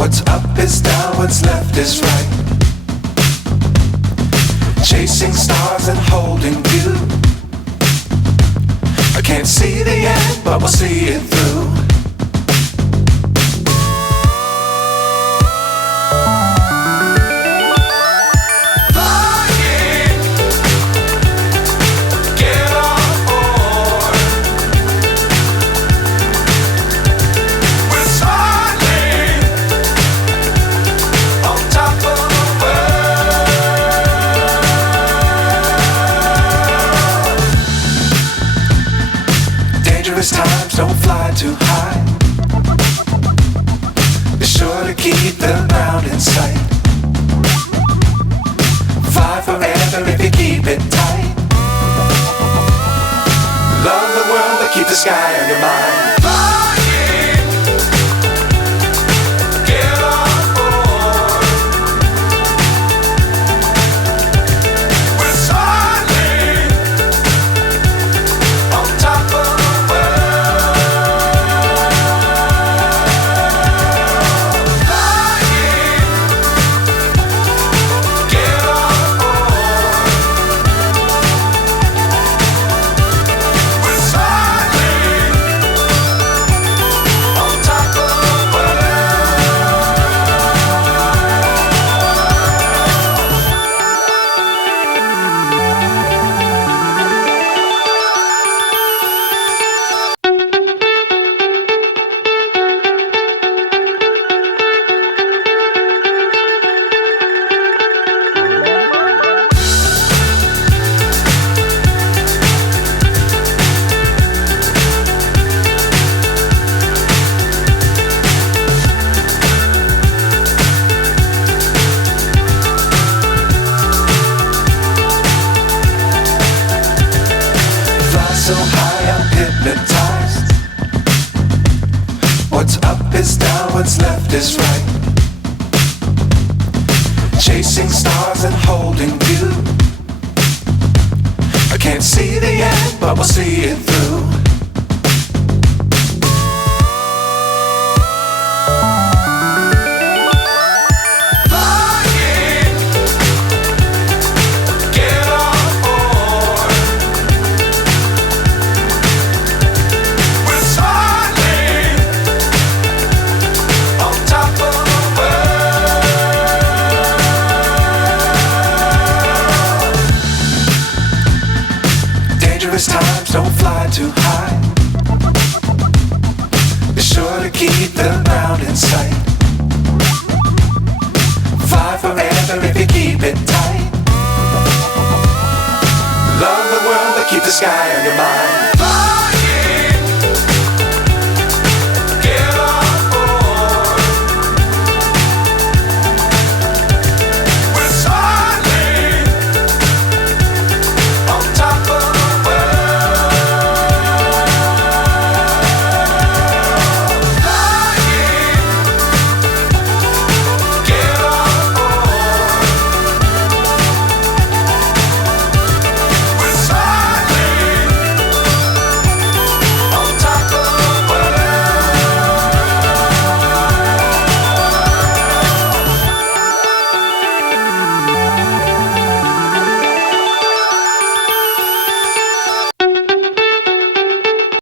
What's up is down, what's left is right. Chasing stars and holding you. I can't see the end, but we'll see it through. Dangerous times, don't fly too high. Be sure to keep the ground in sight. Fly forever if you keep it tight. Love the world, but keep the sky on your mind. So high, I'm hypnotized. What's up is down, what's left is right. Chasing stars and holding you. I can't see the end, but we'll see it through. Dangerous times, don't fly too high. Be sure to keep the ground in sight. Fly forever if you keep it tight. Love the world, but keep the sky on your mind.